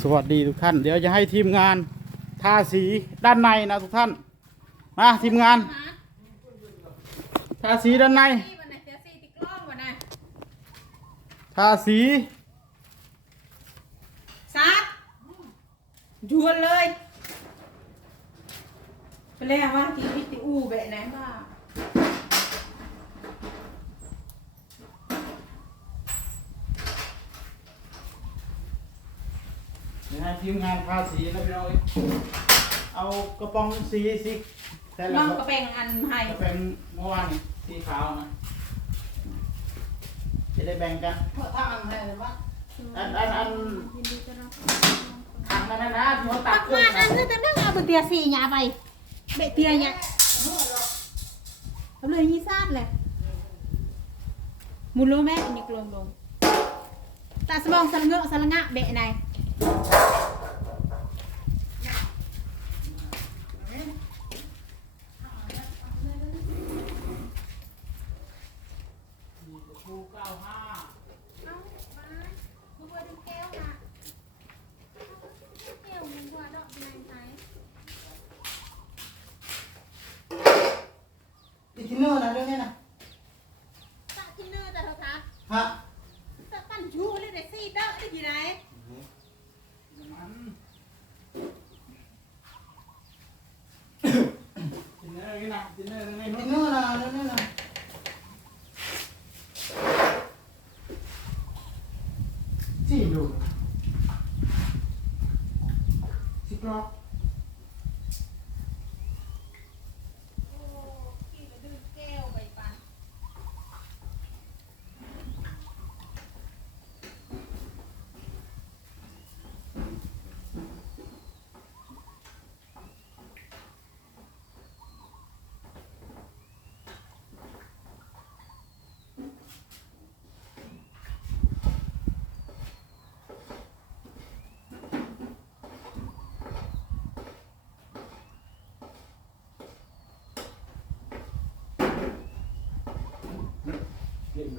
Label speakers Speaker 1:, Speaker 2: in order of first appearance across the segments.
Speaker 1: สวัสดีทุกท่าน เดี๋ยวจะให้ทีมงานทาสีด้านในนะทุกท่าน มาทีมงานทาสีด้านใน
Speaker 2: นี่วันไหนเสียสี่ติ๊กล้องวันไหน
Speaker 1: ทาสี
Speaker 2: ซัดดวนเลยไปแล้วว่าที่พิติอูแบบไหนบ้าง
Speaker 1: เดี๋ยวให้ ทีมงานทาสีนะพี่น้องเอากระป๋องสีสิแต่
Speaker 2: น้
Speaker 1: ละ
Speaker 2: อง
Speaker 1: ก
Speaker 2: ก
Speaker 1: ระ
Speaker 2: ระเปงอันให้
Speaker 1: เป็นเมื่อวานนี่สีขาวนะจะได้แบ่งกันเพราะทางอะไรเลยวะอันอันอันทางนั้นนะนะที่เขาตั
Speaker 2: ปั
Speaker 1: ด
Speaker 2: ก
Speaker 1: กุ้
Speaker 2: มางอั
Speaker 1: นะ
Speaker 2: นนี้จะนั่งเอาไปเตียสี่หยาไปเบะเตียหยาเอาเลยยี่ซาดเลยมุนโลแม่อันนี้กลมลงตาสมองสลังเงาะสลังงะเบะไหน
Speaker 3: pas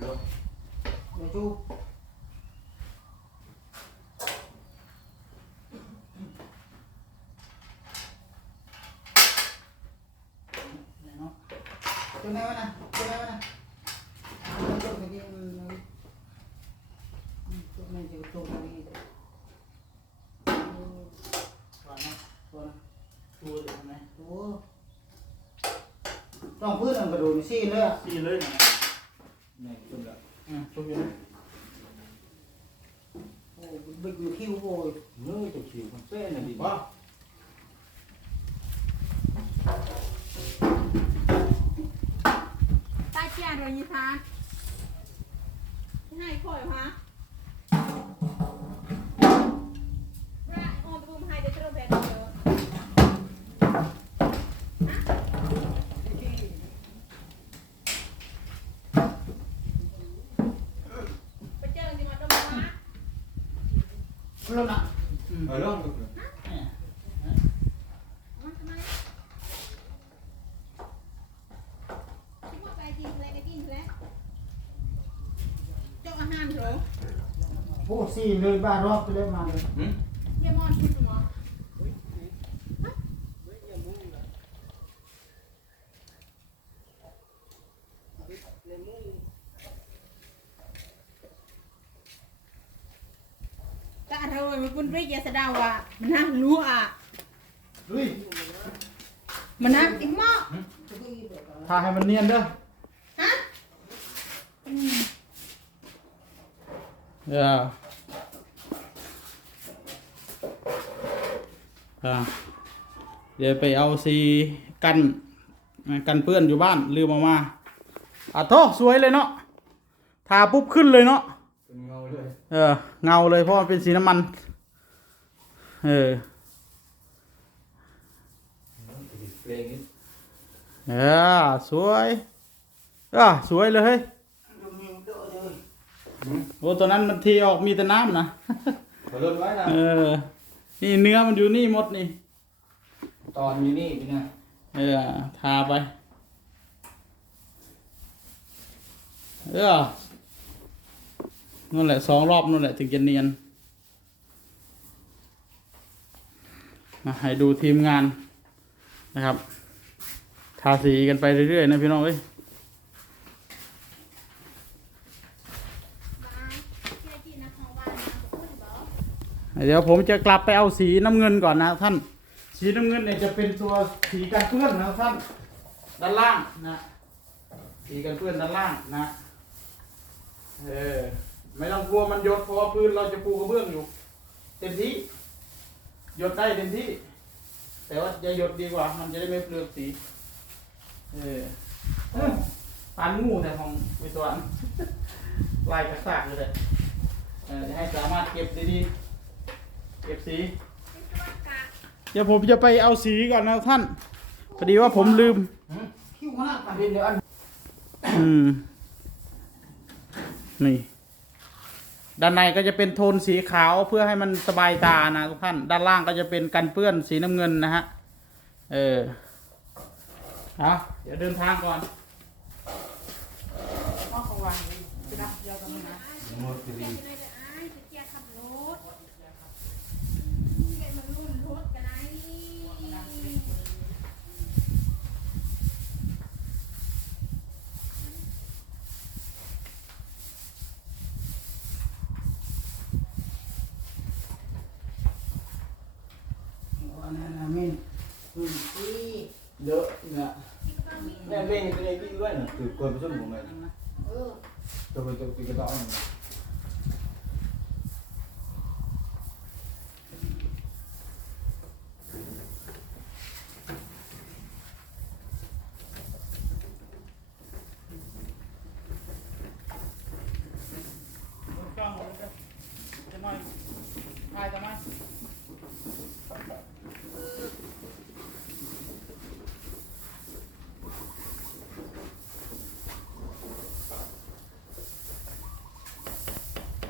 Speaker 4: để chu
Speaker 1: เนาะ
Speaker 4: chỗ này mà nè chỗ này mà nè chỗ chỗ cái kia nó chỗ này chỗ chỗ này
Speaker 1: ก่อนนะก่อนนะชูเดี๋ย วนะ
Speaker 4: chỗ trong phước là cái đồ nó xì nữa
Speaker 1: สี่เลยนะ
Speaker 5: này chung là
Speaker 1: อืมชูอยู่นะ
Speaker 4: Ồ, bịch nó khiêu rồi
Speaker 5: nơi tổ chịu con xe này đi
Speaker 1: ว้า
Speaker 2: ตาเจียโรยี่ซาดให้ค่อยฮะบราออนตุ้มให้เดี๋ยวเจอแบบเดิม ไปเจอที่มาดมมา
Speaker 4: luôn ạ
Speaker 5: ở đâu được rồi
Speaker 3: มันทำไมคิดว่าไปกินอะไรก็กินแล้ว
Speaker 2: เจ้าอาหารเหรอ
Speaker 4: Ô, xì lên ba rộp lên mà được
Speaker 2: เยี่ยมอนชุดหมอ กะ เธอมันปุ่นริยาสดาว่ามันน่ารู้อะ
Speaker 1: ลุย
Speaker 2: มันน่าติ๊กหม้อ
Speaker 1: ทาให้มันเนียนเด้อ
Speaker 2: ฮะ
Speaker 1: เอออ่าเดี๋ยวไปเอาสีกันกันเปื้อนอยู่บ้านลืมเอามาอะโทษสวยเลยเนาะทาปุ๊บขึ้นเลยเนาะ
Speaker 5: Con ngầu rồi
Speaker 1: เออ เงาเลยเพราะมันเป็นสีน้ำมัน เออ
Speaker 5: Nó thì lên ấy
Speaker 1: เออสวยเออสวยเลยเฮ้ย
Speaker 4: Đường nhiều đỡ rồi
Speaker 1: โอ้ตัวนั้นมันทีออกมีแต่น้ำนะ
Speaker 5: Có luôn vãi
Speaker 1: เอ
Speaker 5: nào
Speaker 1: อนี่เนื้อมันอยู่นี่หมดนี่
Speaker 5: Toàn như này thế này
Speaker 1: เออ ทาไป เออ นั่นแหละสองรอบนั่นแหละถึงจะเนียนนะให้ดูทีมงานนะครับ ทาสีกันไปเรื่อยๆนะพี่น้องเอ้ย
Speaker 3: เจ๊จีนนะของบ้านนะคุณบอก
Speaker 1: เดี๋ยวผมจะกลับไปเอาสีน้ำเงินก่อนนะท่าน สีน้ำเงินเนี่ยจะเป็นตัวสีกันเปื้อนนะท่าน ด้านล่างนะ สีกันเปื้อนด้านล่างนะ เออ ไม่ต้องกลัวมันหยดเพราะว่าพื้นเราจะปูกระเบื้องอยู่ เต็มที่หยดได้เต็มที่ แต่ว่าอย่าหยดดีกว่า มันจะได้ไม่เปลือกสีเออเออปานงูแต่ของวิศวรลายกระซากเลยเลยเออจะให้สามารถเก็บดีๆเก็บสี
Speaker 3: วิศวกะ
Speaker 1: เดี๋ยวผมจะไปเอาสีก่อนนะท่านพอดีว่าผมลืม
Speaker 4: คิ้วขนาด
Speaker 5: อันนี้เดี๋ยวอัน
Speaker 1: อืมนี่ ด้านในก็จะเป็นโทนสีขาวเพื่อให้มันสบายตานะทุกท่าน ด้านล่างก็จะเป็นกันเปื้อนสีน้ำเงินนะฮะ เออเอาเดี๋ยวเดินทางก่อน
Speaker 5: มดดี
Speaker 3: เจ๊เลยเด้ออ้ายเจ๊ขับรถเจ๊มารุ่นรถกันไหน
Speaker 4: อันนั้นนะมินอืมที่
Speaker 5: เยอะเนี่ย แม่เล่นตัวเองกินด้วยนะคือกวนไปช่วยผมเลย
Speaker 4: เออ
Speaker 5: ตัวไปตัวไปกระต่ายมัน
Speaker 1: กล้องจะหน่อยถ่ายทำไม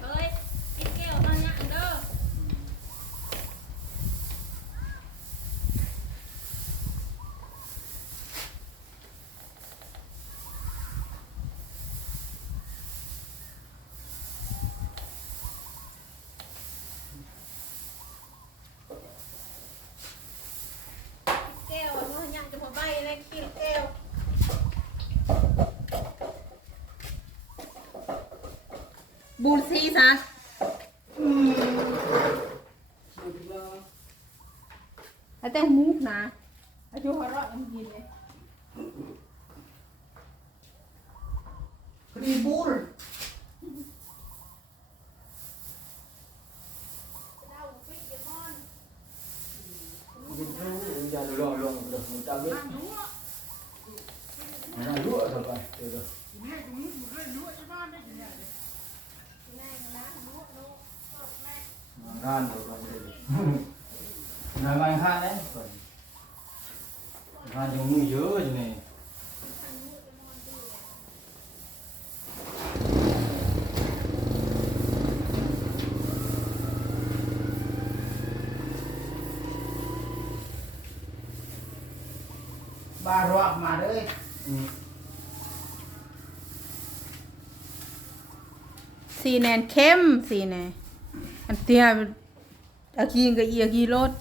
Speaker 3: เอ้ยไอ้แก้วเอาเนี่ยอันเด้อ แก้วอะมันยังจะมาใบอะไรกินแก้ว
Speaker 2: บูนซีซะแล้วแต่มุกนะอายุเขารอดมันกินเลย
Speaker 4: พอดีบูล
Speaker 5: อย่าดูลงลงเดี๋ยวผมจะเว้ยมันรั่วต่อไปเดี๋ยว งานเดี๋ยวเราไปเลย งานบางค่าเนี่ยก่อนงานยังมือเยอะอยู่นี่
Speaker 4: บารอกมาเลย
Speaker 2: สีแนนเข้มสีแนนอันเตี้ยอากีนกับอีอากีรถ